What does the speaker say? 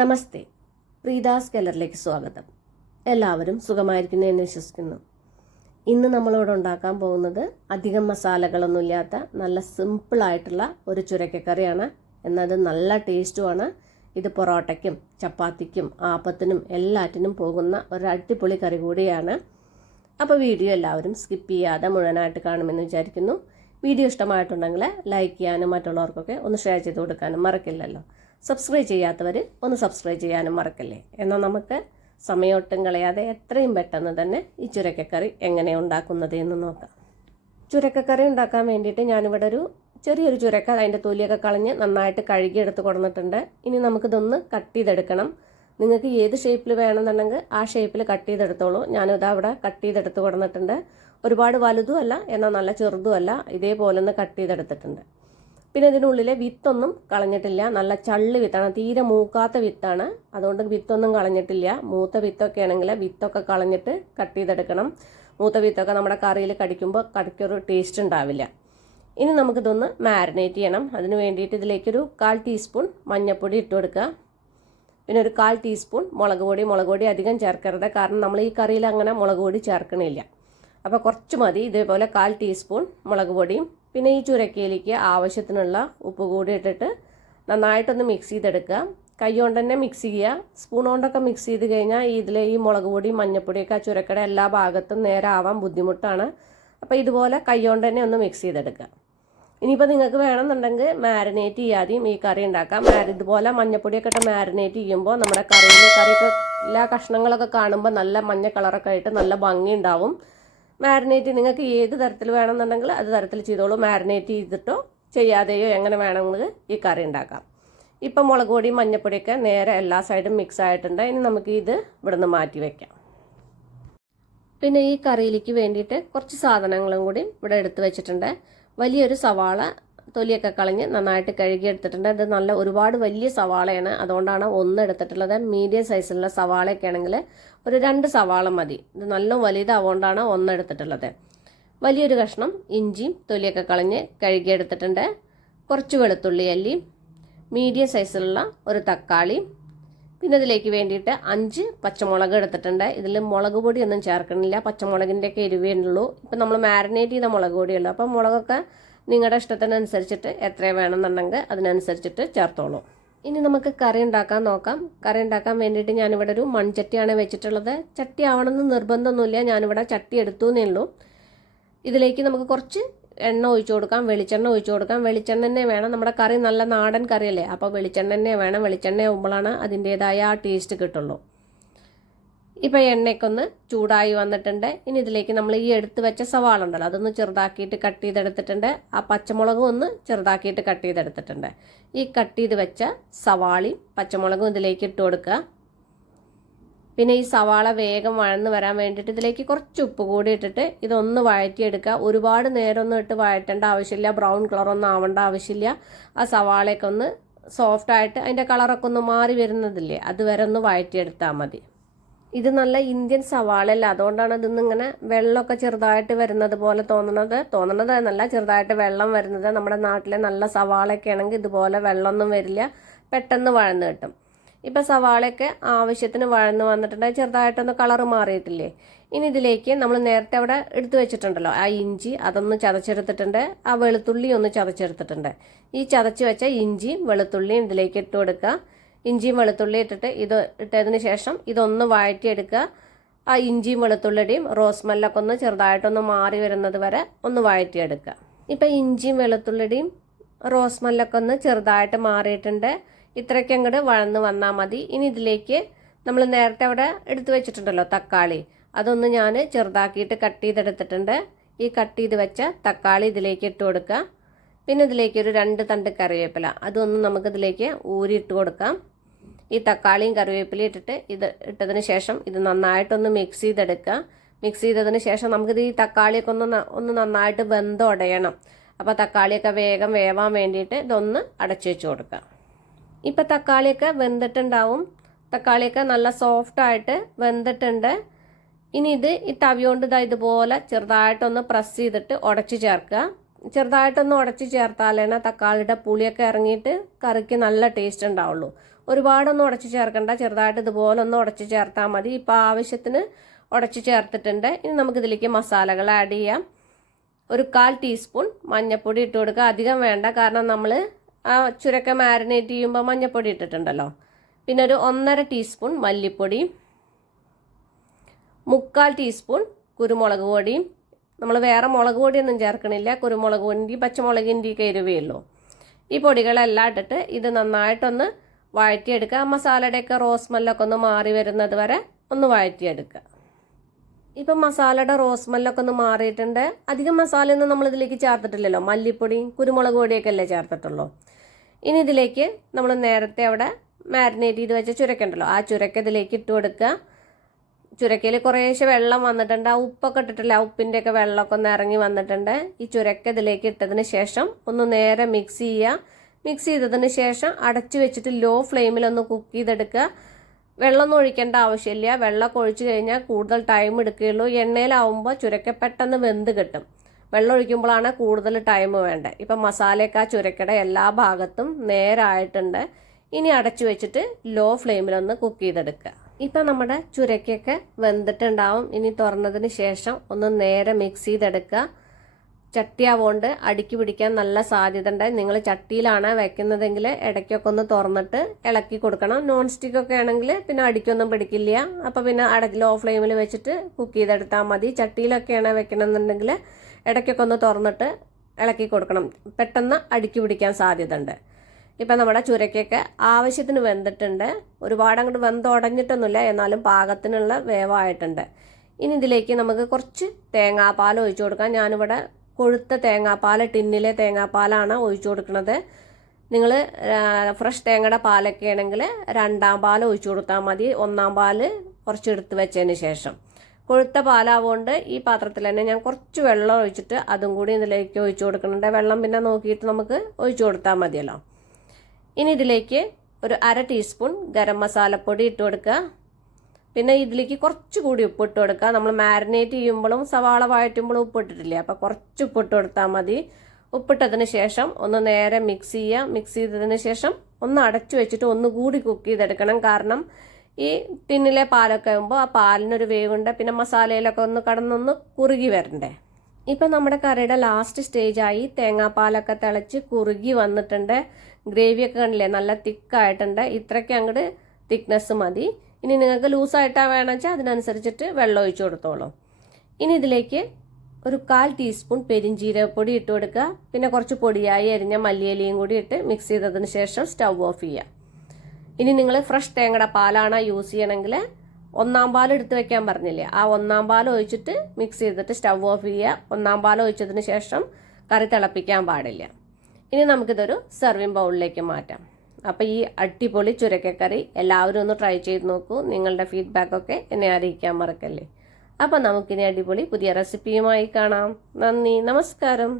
നമസ്തേ, പ്രീതാസ് കെല്ലറിലേക്ക് സ്വാഗതം. എല്ലാവരും സുഖമായിരിക്കുന്നു വിശ്വസിക്കുന്നു. ഇന്ന് നമ്മളിവിടെ ഉണ്ടാക്കാൻ പോകുന്നത് അധികം മസാലകളൊന്നുമില്ലാത്ത നല്ല സിമ്പിളായിട്ടുള്ള ഒരു ചുരക്കക്കറിയാണ്. എന്നാൽ നല്ല ടേസ്റ്റുമാണ്. ഇത് പൊറോട്ടയ്ക്കും ചപ്പാത്തിക്കും ആപ്പത്തിനും എല്ലാറ്റിനും പോകുന്ന ഒരു അടിപൊളി കറി കൂടിയാണ്. അപ്പോൾ വീഡിയോ എല്ലാവരും സ്കിപ്പ് ചെയ്യാതെ മുഴുവനായിട്ട് കാണുമെന്ന് വിചാരിക്കുന്നു. വീഡിയോ ഇഷ്ടമായിട്ടുണ്ടെങ്കിൽ ലൈക്ക് ചെയ്യാനും മറ്റുള്ളവർക്കൊക്കെ ഒന്ന് ഷെയർ ചെയ്ത് കൊടുക്കാനും മറക്കില്ലല്ലോ. സബ്സ്ക്രൈബ് ചെയ്യാത്തവർ ഒന്ന് സബ്സ്ക്രൈബ് ചെയ്യാനും മറക്കല്ലേ. എന്നാൽ നമുക്ക് സമയമൊട്ടും കളയാതെ എത്രയും പെട്ടെന്ന് തന്നെ ഈ ചുരക്കക്കറി എങ്ങനെയാണ് ഉണ്ടാക്കുന്നത് എന്ന് നോക്കാം. ചുരക്കക്കറി ഉണ്ടാക്കാൻ വേണ്ടിയിട്ട് ഞാനിവിടെ ഒരു ചെറിയൊരു ചുരക്ക അതിൻ്റെ തൊലിയൊക്കെ കളഞ്ഞ് നന്നായിട്ട് കഴുകിയെടുത്ത് കൊടുത്തിട്ടുണ്ട്. ഇനി നമുക്കിതൊന്ന് കട്ട് ചെയ്തെടുക്കണം. നിങ്ങൾക്ക് ഏത് ഷേപ്പിൽ വേണമെന്നുണ്ടെങ്കിൽ ആ ഷേപ്പിൽ കട്ട് ചെയ്തെടുത്തോളൂ. ഞാനിതാ ഇവിടെ കട്ട് ചെയ്തെടുത്ത് കൊടുത്തിട്ടുണ്ട്. ഒരുപാട് വലുതും അല്ല, എന്നാൽ നല്ല ചെറുതും അല്ല, ഇതേപോലെ ഒന്ന് കട്ട് ചെയ്തെടുത്തിട്ടുണ്ട്. പിന്നെ ഇതിനുള്ളിലെ വിത്തൊന്നും കളഞ്ഞിട്ടില്ല. നല്ല ചള്ളി വിത്താണ്, തീരെ മൂക്കാത്ത വിത്താണ്. അതുകൊണ്ട് വിത്തൊന്നും കളഞ്ഞിട്ടില്ല. മൂത്ത വിത്തൊക്കെ ആണെങ്കിൽ വിത്തൊക്കെ കളഞ്ഞിട്ട് കട്ട് ചെയ്തെടുക്കണം. മൂത്ത വിത്തൊക്കെ നമ്മുടെ കറിയിൽ കടിക്കുമ്പോൾ കറിക്കൊരു ടേസ്റ്റ് ഉണ്ടാവില്ല. ഇനി നമുക്കിതൊന്ന് മാരിനേറ്റ് ചെയ്യണം. അതിന് വേണ്ടിയിട്ട് ഇതിലേക്കൊരു 1/4 ടീസ്പൂൺ മഞ്ഞൾപ്പൊടി ഇട്ട് കൊടുക്കുക. പിന്നെ ഒരു 1/4 ടീസ്പൂൺ മുളക് പൊടി അധികം ചേർക്കരുത്, കാരണം നമ്മൾ ഈ കറിയിൽ അങ്ങനെ മുളക് പൊടി ചേർക്കണില്ല. അപ്പോൾ കുറച്ച് മതി. ഇതേപോലെ 1/4 ടീസ്പൂൺ മുളക് പൊടിയും പിന്നെ ഈ ചുരക്കയിലേക്ക് ആവശ്യത്തിനുള്ള ഉപ്പ് കൂടി ഇട്ടിട്ട് നന്നായിട്ടൊന്ന് മിക്സ് ചെയ്തെടുക്കുക. കൈ കൊണ്ട് തന്നെ മിക്സ് ചെയ്യുക. സ്പൂൺ കൊണ്ടൊക്കെ മിക്സ് ചെയ്ത് കഴിഞ്ഞാൽ ഇതിലെ ഈ മുളക് പൊടിയും മഞ്ഞൾപ്പൊടിയൊക്കെ ആ ചുരക്കയുടെ എല്ലാ ഭാഗത്തും നേരെ ആവാൻ ബുദ്ധിമുട്ടാണ്. അപ്പോൾ ഇതുപോലെ കൈ കൊണ്ട് തന്നെ ഒന്ന് മിക്സ് ചെയ്തെടുക്കുക. ഇനിയിപ്പോൾ നിങ്ങൾക്ക് വേണമെന്നുണ്ടെങ്കിൽ മാരിനേറ്റ് ചെയ്യാതെയും ഈ കറി ഉണ്ടാക്കാം. ഇതുപോലെ മഞ്ഞൾപ്പൊടിയൊക്കെ ഇട്ട് മാരിനേറ്റ് ചെയ്യുമ്പോൾ നമ്മുടെ കറിയൊക്കെ എല്ലാ കഷ്ണങ്ങളൊക്കെ കാണുമ്പോൾ നല്ല മഞ്ഞ കളറൊക്കെ ആയിട്ട് നല്ല ഭംഗി ഉണ്ടാവും. മാരിനേറ്റ് നിങ്ങൾക്ക് ഏത് തരത്തിൽ വേണമെന്നുണ്ടെങ്കിൽ അത് തരത്തിൽ ചെയ്തോളൂ. മാരിനേറ്റ് ചെയ്തിട്ടോ ചെയ്യാതെയോ എങ്ങനെ വേണമെങ്കിൽ ഈ കറി ഉണ്ടാക്കാം. ഇപ്പം മുളക് പൊടിയും മഞ്ഞൾപ്പൊടിയൊക്കെ നേരെ എല്ലാ സൈഡും മിക്സ് ആയിട്ടുണ്ട്. ഇനി നമുക്ക് ഇത് ഇവിടെ നിന്ന് മാറ്റി വയ്ക്കാം. പിന്നെ ഈ കറിയിലേക്ക് വേണ്ടിയിട്ട് കുറച്ച് സാധനങ്ങളും കൂടി ഇവിടെ എടുത്ത് വെച്ചിട്ടുണ്ട്. വലിയൊരു സവാള തൊലിയൊക്കെ കളഞ്ഞ് നന്നായിട്ട് കഴുകി എടുത്തിട്ടുണ്ട്. ഇത് നല്ല ഒരുപാട് വലിയ സവാളയാണ്, അതുകൊണ്ടാണ് ഒന്ന് എടുത്തിട്ടുള്ളത്. മീഡിയം സൈസിലുള്ള സവാളയൊക്കെ ആണെങ്കിൽ ഒരു 2 സവാള മതി. ഇത് നല്ല വലുതാവുകൊണ്ടാണ് ഒന്ന് എടുത്തിട്ടുള്ളത്. വലിയൊരു കഷ്ണം ഇഞ്ചിയും തൊലിയൊക്കെ കളഞ്ഞ് കഴുകി എടുത്തിട്ടുണ്ട്. കുറച്ച് വെളുത്തുള്ളി അല്ലിയും മീഡിയം സൈസിലുള്ള ഒരു തക്കാളി, പിന്നെ ഇതിലേക്ക് വേണ്ടിയിട്ട് 5 പച്ചമുളക് എടുത്തിട്ടുണ്ട്. ഇതിൽ മുളക് പൊടിയൊന്നും ചേർക്കണില്ല, പച്ചമുളകിൻ്റെയൊക്കെ എരിവേ ഉള്ളൂ. ഇപ്പം നമ്മൾ മാരിനേറ്റ് ചെയ്ത മുളക് പൊടിയുള്ളൂ. അപ്പം മുളകൊക്കെ നിങ്ങളുടെ ഇഷ്ടത്തിനനുസരിച്ചിട്ട് എത്ര വേണമെന്നുണ്ടെങ്കിൽ അതിനനുസരിച്ചിട്ട് ചേർത്തോളൂ. ഇനി നമുക്ക് കറി ഉണ്ടാക്കാൻ നോക്കാം. കറി ഉണ്ടാക്കാൻ വേണ്ടിയിട്ട് ഞാനിവിടെ ഒരു മൺചട്ടിയാണ് വെച്ചിട്ടുള്ളത്. ചട്ടി ആവണമെന്ന് നിർബന്ധമൊന്നുമില്ല, ഞാനിവിടെ ചട്ടി എടുത്തു എന്നേ ഉള്ളൂ. ഇതിലേക്ക് നമുക്ക് കുറച്ച് എണ്ണ ഒഴിച്ചു കൊടുക്കാം, വെളിച്ചെണ്ണ ഒഴിച്ചു കൊടുക്കാം. വെളിച്ചെണ്ണ തന്നെ വേണം, നമ്മുടെ കറി നല്ല നാടൻ കറിയല്ലേ, അപ്പോൾ വെളിച്ചെണ്ണ തന്നെ വേണം. വെളിച്ചെണ്ണ ആകുമ്പോഴാണ് അതിൻ്റേതായ ആ ടേസ്റ്റ് കിട്ടുള്ളൂ. ഇപ്പോൾ എണ്ണയ്ക്കൊന്ന് ചൂടായി വന്നിട്ടുണ്ട്. ഇനി ഇതിലേക്ക് നമ്മൾ ഈ എടുത്ത് വെച്ച സവാള ഉണ്ടല്ലോ, അതൊന്ന് ചെറുതാക്കിയിട്ട് കട്ട് ചെയ്തെടുത്തിട്ടുണ്ട്. ആ പച്ചമുളകും ഒന്ന് ചെറുതാക്കിയിട്ട് കട്ട് ചെയ്തെടുത്തിട്ടുണ്ട്. ഈ കട്ട് ചെയ്ത് വെച്ച സവാളയും പച്ചമുളകും ഇതിലേക്ക് ഇട്ട് കൊടുക്കുക. പിന്നെ ഈ സവാള വേഗം വഴന്ന് വരാൻ വേണ്ടിയിട്ട് ഇതിലേക്ക് കുറച്ച് ഉപ്പ് കൂടി ഇട്ടിട്ട് ഇതൊന്ന് വഴറ്റിയെടുക്കുക. ഒരുപാട് നേരമൊന്നും ഇട്ട് വഴറ്റേണ്ട ആവശ്യമില്ല, ബ്രൗൺ കളറൊന്നും ആവേണ്ട ആവശ്യമില്ല. ആ സവാളയൊക്കെ ഒന്ന് സോഫ്റ്റായിട്ട് അതിൻ്റെ കളറൊക്കെ ഒന്ന് മാറി വരുന്നതില്ലേ, അതുവരെ ഒന്ന് വഴറ്റിയെടുത്താൽ മതി. ഇത് നല്ല ഇന്ത്യൻ സവാളയല്ല, അതുകൊണ്ടാണ് ഇതിന്ന് ഇങ്ങനെ വെള്ളമൊക്കെ ചെറുതായിട്ട് വരുന്നത് പോലെ തോന്നുന്നത് എന്നല്ല, ചെറുതായിട്ട് വെള്ളം വരുന്നത്. നമ്മുടെ നാട്ടിലെ നല്ല സവാളയൊക്കെ ആണെങ്കിൽ ഇതുപോലെ വെള്ളമൊന്നും വരില്ല, പെട്ടെന്ന് വഴന്ന് കിട്ടും. ഇപ്പം സവാളയൊക്കെ ആവശ്യത്തിന് വഴന്ന് വന്നിട്ടുണ്ട്, ചെറുതായിട്ടൊന്ന് കളറ് മാറിയിട്ടില്ലേ. ഇനി ഇതിലേക്ക് നമ്മൾ നേരത്തെ അവിടെ എടുത്തു വെച്ചിട്ടുണ്ടല്ലോ ആ ഇഞ്ചി, അതൊന്ന് ചതച്ചെടുത്തിട്ടുണ്ട്. ആ വെളുത്തുള്ളി ഒന്ന് ചതച്ചെടുത്തിട്ടുണ്ട്. ഈ ചതച്ച് വെച്ച ഇഞ്ചിയും വെളുത്തുള്ളിയും ഇതിലേക്ക് ഇട്ട് കൊടുക്കുക. ഇഞ്ചിയും വെളുത്തുള്ളി ഇട്ടിട്ട് ഇട്ടതിന് ശേഷം ഇതൊന്ന് വഴറ്റിയെടുക്കുക. ആ ഇഞ്ചിയും വെളുത്തുള്ളിയുടെയും റോസ്മെല്ലൊക്കെ ഒന്ന് ചെറുതായിട്ടൊന്ന് മാറി വരുന്നത് വരെ ഒന്ന് വഴറ്റിയെടുക്കുക. ഇപ്പം ഇഞ്ചിയും വെളുത്തുള്ളിയുടെയും റോസ്മെല്ലൊക്കെ ഒന്ന് ചെറുതായിട്ട് മാറിയിട്ടുണ്ട്. ഇത്രയ്ക്ക് അങ്ങോട്ട് വഴന്ന് വന്നാൽ മതി. ഇനി ഇതിലേക്ക് നമ്മൾ നേരത്തെ അവിടെ എടുത്തു വെച്ചിട്ടുണ്ടല്ലോ തക്കാളി, അതൊന്ന് ഞാൻ ചെറുതാക്കിയിട്ട് കട്ട് ചെയ്തെടുത്തിട്ടുണ്ട്. ഈ കട്ട് ചെയ്ത് വെച്ച തക്കാളി ഇതിലേക്ക് ഇട്ട് കൊടുക്കുക. പിന്നെ ഇതിലേക്ക് ഒരു 2 തണ്ട് കറിവേപ്പില, അതൊന്ന് നമുക്കിതിലേക്ക് ഊരിയിട്ട് കൊടുക്കാം. ഈ തക്കാളിയും കറിവേപ്പിലയും ഇട്ടതിന് ശേഷം ഇത് നന്നായിട്ടൊന്ന് മിക്സ് ചെയ്തെടുക്കുക. മിക്സ് ചെയ്തതിന് ശേഷം നമുക്കിത് ഈ തക്കാളിയൊക്കെ ഒന്ന് നന്നായിട്ട് വെന്തുടയണം. അപ്പോൾ തക്കാളിയൊക്കെ വേഗം വേവാൻ വേണ്ടിയിട്ട് ഇതൊന്ന് അടച്ചു വെച്ച് കൊടുക്കുക. ഇപ്പോൾ തക്കാളിയൊക്കെ വെന്തിട്ടുണ്ടാവും. തക്കാളിയൊക്കെ നല്ല സോഫ്റ്റായിട്ട് വെന്തിട്ടുണ്ട്. ഇനി ഈ തവി കൊണ്ട് ഇതുപോലെ ചെറുതായിട്ടൊന്ന് പ്രസ് ചെയ്തിട്ട് ഉടച്ച് ചേർക്കുക. ചെറുതായിട്ടൊന്ന് ഉടച്ച് ചേർത്താലാണ് തക്കാളിയുടെ പുളിയൊക്കെ ഇറങ്ങിയിട്ട് കറിക്ക് നല്ല ടേസ്റ്റ് ഉണ്ടാവുള്ളൂ. ഒരുപാടൊന്നും ഉടച്ച് ചേർക്കണ്ട, ചെറുതായിട്ട് ഇതുപോലെ ഒന്ന് ഉടച്ച് ചേർത്താൽ മതി. ഇപ്പോൾ ആവശ്യത്തിന് ഉടച്ച് ചേർത്തിട്ടുണ്ട്. ഇനി നമുക്കിതിലേക്ക് മസാലകൾ ആഡ് ചെയ്യാം. ഒരു 1/4 ടീസ്പൂൺ മഞ്ഞൾപ്പൊടി ഇട്ട് കൊടുക്കുക. അധികം വേണ്ട, കാരണം നമ്മൾ ആ ചുരക്ക മാരിനേറ്റ് ചെയ്യുമ്പോൾ മഞ്ഞൾപ്പൊടി ഇട്ടിട്ടുണ്ടല്ലോ. പിന്നെ ഒരു 1.5 ടീസ്പൂൺ മല്ലിപ്പൊടി, 3/4 ടീസ്പൂൺ കുരുമുളക് പൊടിയും. നമ്മൾ വേറെ മുളക് പൊടിയൊന്നും ചേർക്കണില്ല, കുരുമുളക് പൊടി പച്ചമുളകിൻ്റെ എരിവേ ഉള്ളൂ. ഈ പൊടികളെല്ലാം ഇട്ടിട്ട് ഇത് നന്നായിട്ടൊന്ന് വഴറ്റിയെടുക്കുക. മസാലയുടെയൊക്കെ റോസ് സ്മെല്ലൊക്കെ ഒന്ന് മാറി വരുന്നത് വരെ ഒന്ന് വഴറ്റിയെടുക്കുക. ഇപ്പം മസാലയുടെ റോസ് സ്മെല്ലൊക്കെ ഒന്ന് മാറിയിട്ടുണ്ട്. അധികം മസാലയൊന്നും നമ്മളിതിലേക്ക് ചേർത്തിട്ടില്ലല്ലോ, മല്ലിപ്പൊടിയും കുരുമുളക് പൊടിയൊക്കെ അല്ലേ ചേർത്തിട്ടുള്ളൂ. ഇനി ഇതിലേക്ക് നമ്മൾ നേരത്തെ അവിടെ മാരിനേറ്റ് ചെയ്ത് വെച്ച ചുരക്കുണ്ടല്ലോ, ആ ചുരക്ക ഇതിലേക്ക് ഇട്ട് കൊടുക്കുക. ചുരക്കയിൽ കുറേശ്ശെ വെള്ളം വന്നിട്ടുണ്ട്, ആ ഉപ്പൊക്കെ ഇട്ടിട്ടില്ല, ആ ഉപ്പിൻ്റെയൊക്കെ വെള്ളമൊക്കെ ഒന്ന് ഇറങ്ങി വന്നിട്ടുണ്ട്. ഈ ചുരക്ക ഇതിലേക്ക് ഇട്ടതിന് ശേഷം ഒന്ന് നേരെ മിക്സ് ചെയ്യുക. മിക്സ് ചെയ്തതിന് ശേഷം അടച്ചു വെച്ചിട്ട് ലോ ഫ്ലെയിമിലൊന്ന് കുക്ക് ചെയ്തെടുക്കുക. വെള്ളമൊന്നും ഒഴിക്കേണ്ട ആവശ്യമില്ല. വെള്ളമൊക്കെ ഒഴിച്ച് കഴിഞ്ഞാൽ കൂടുതൽ ടൈം എടുക്കുകയുള്ളൂ. എണ്ണയിലാവുമ്പോൾ ചുരക്ക പെട്ടെന്ന് വെന്ത് കിട്ടും. വെള്ളം ഒഴിക്കുമ്പോഴാണ് കൂടുതൽ ടൈം വേണ്ടത്. ഇപ്പം മസാലയൊക്കെ ആ ചുരക്കയുടെ എല്ലാ ഭാഗത്തും നേരായിട്ടുണ്ട്. ഇനി അടച്ചു വെച്ചിട്ട് ലോ ഫ്ലെയിമിലൊന്ന് കുക്ക് ചെയ്തെടുക്കുക. ഇപ്പം നമ്മുടെ ചുരക്കൊക്കെ വെന്തിട്ടുണ്ടാവും. ഇനി തുറന്നതിന് ശേഷം ഒന്ന് നേരെ മിക്സ് ചെയ്തെടുക്കുക. ചട്ടിയാവുകൊണ്ട് അടുക്കി പിടിക്കാൻ നല്ല സാധ്യത ഉണ്ട്. നിങ്ങൾ ചട്ടിയിലാണ് വെക്കുന്നതെങ്കിൽ ഇടയ്ക്കൊക്കെ ഒന്ന് തുറന്നിട്ട് ഇളക്കി കൊടുക്കണം. നോൺ സ്റ്റിക്കൊക്കെ ആണെങ്കിൽ പിന്നെ അടിക്കൊന്നും പിടിക്കില്ല. അപ്പോൾ പിന്നെ ലോ ഫ്ലെയിമിൽ വെച്ചിട്ട് കുക്ക് ചെയ്തെടുത്താൽ മതി. ചട്ടിയിലൊക്കെയാണ് വെക്കണമെന്നുണ്ടെങ്കിൽ ഇടയ്ക്കൊക്കെ ഒന്ന് തുറന്നിട്ട് ഇളക്കി കൊടുക്കണം, പെട്ടെന്ന് അടുക്കി പിടിക്കാൻ സാധ്യത ഉണ്ട്. ഇപ്പം നമ്മുടെ ചുരക്കൊക്കെ ആവശ്യത്തിന് വെന്തിട്ടുണ്ട്. ഒരുപാട് അങ്ങോട്ട് വെന്തുടഞ്ഞിട്ടൊന്നുമില്ല, എന്നാലും പാകത്തിനുള്ള വേവായിട്ടുണ്ട്. ഇനി ഇതിലേക്ക് നമുക്ക് കുറച്ച് തേങ്ങാപ്പാൽ ഒഴിച്ചു കൊടുക്കാം. ഞാനിവിടെ കൊഴുത്ത തേങ്ങാപ്പാൽ, ടിന്നിലെ തേങ്ങാപ്പാലാണ് ഒഴിച്ചു കൊടുക്കുന്നത്. നിങ്ങൾ ഫ്രഷ് തേങ്ങയുടെ പാലൊക്കെ ആണെങ്കിൽ 2ാം പാൽ ഒഴിച്ചു കൊടുത്താൽ മതി. 1ാം പാൽ കുറച്ച് എടുത്ത് വെച്ചതിന് ശേഷം. കൊഴുത്ത പാലാവുകൊണ്ട് ഈ പാത്രത്തിൽ തന്നെ ഞാൻ കുറച്ച് വെള്ളം ഒഴിച്ചിട്ട് അതും കൂടി ഇതിലേക്ക് ഒഴിച്ചു കൊടുക്കുന്നുണ്ട്. വെള്ളം പിന്നെ നോക്കിയിട്ട് നമുക്ക് ഒഴിച്ചു കൊടുത്താൽ മതിയല്ലോ. ഇനി ഇതിലേക്ക് ഒരു 1/2 ടീസ്പൂൺ ഗരം മസാലപ്പൊടി ഇട്ട് കൊടുക്കുക. പിന്നെ ഇതിലേക്ക് കുറച്ചുകൂടി ഉപ്പിട്ട് കൊടുക്കുക. നമ്മൾ മാരിനേറ്റ് ചെയ്യുമ്പോഴും സവാള വഴറ്റുമ്പോഴും ഉപ്പിട്ടിട്ടില്ലേ, അപ്പോൾ കുറച്ച് ഉപ്പിട്ട് കൊടുത്താൽ മതി. ഉപ്പിട്ടതിന് ശേഷം ഒന്ന് നേരെ മിക്സ് ചെയ്യുക. മിക്സ് ചെയ്തതിന് ശേഷം ഒന്ന് അടച്ചു വെച്ചിട്ട് ഒന്നുകൂടി കുക്ക് ചെയ്തെടുക്കണം. കാരണം ഈ ടിന്നിലെ പാലൊക്കെ ആകുമ്പോൾ ആ പാലിനൊരു വേവുണ്ട്. പിന്നെ മസാലയിലൊക്കെ ഒന്ന് കടന്നൊന്ന് കുറുകി വരണ്ടേ. ഇപ്പം നമ്മുടെ കറിയുടെ ലാസ്റ്റ് സ്റ്റേജായി. തേങ്ങാപ്പാലൊക്കെ തിളച്ച് കുറുകി വന്നിട്ടുണ്ട്. ഗ്രേവിയൊക്കെ കണ്ടില്ലേ, നല്ല തിക്കായിട്ടുണ്ട്. ഇത്രയ്ക്ക് അങ്ങോട്ട് തിക്നെസ് മതി. ഇനി നിങ്ങൾക്ക് ലൂസായിട്ടാണ് വേണമെന്ന് വെച്ചാൽ അതിനനുസരിച്ചിട്ട് വെള്ളം ഒഴിച്ചു കൊടുത്തോളൂ. ഇനി ഇതിലേക്ക് ഒരു 1/4 ടീസ്പൂൺ പെരിഞ്ജീരകപ്പൊടി ഇട്ട് കൊടുക്കുക. പിന്നെ കുറച്ച് പൊടിയായി അരിഞ്ഞ മല്ലിയിലയും കൂടി ഇട്ട് മിക്സ് ചെയ്തതിന് ശേഷം സ്റ്റവ് ഓഫ് ചെയ്യുക. ഇനി നിങ്ങൾ ഫ്രഷ് തേങ്ങയുടെ പാലാണ് യൂസ് ചെയ്യണമെങ്കിൽ 1ാം പാൽ എടുത്ത് വെക്കാൻ പറഞ്ഞില്ലേ, ആ 1ാം പാൽ ഒഴിച്ചിട്ട് മിക്സ് ചെയ്തിട്ട് സ്റ്റവ് ഓഫ് ചെയ്യുക. 1ാം പാൽ ഒഴിച്ചതിന് ശേഷം കറി തിളപ്പിക്കാൻ പാടില്ല. ഇനി നമുക്കിതൊരു സെർവിങ് ബൗളിലേക്ക് മാറ്റാം. അപ്പോൾ ഈ അടിപൊളി ചുരക്കക്കറി എല്ലാവരും ഒന്ന് ട്രൈ ചെയ്ത് നോക്കൂ. നിങ്ങളുടെ ഫീഡ്ബാക്കൊക്കെ എന്നെ അറിയിക്കാൻ മറക്കല്ലേ. അപ്പോൾ നമുക്കിനി അടിപൊളി പുതിയ റെസിപ്പിയുമായി കാണാം. നന്ദി, നമസ്കാരം.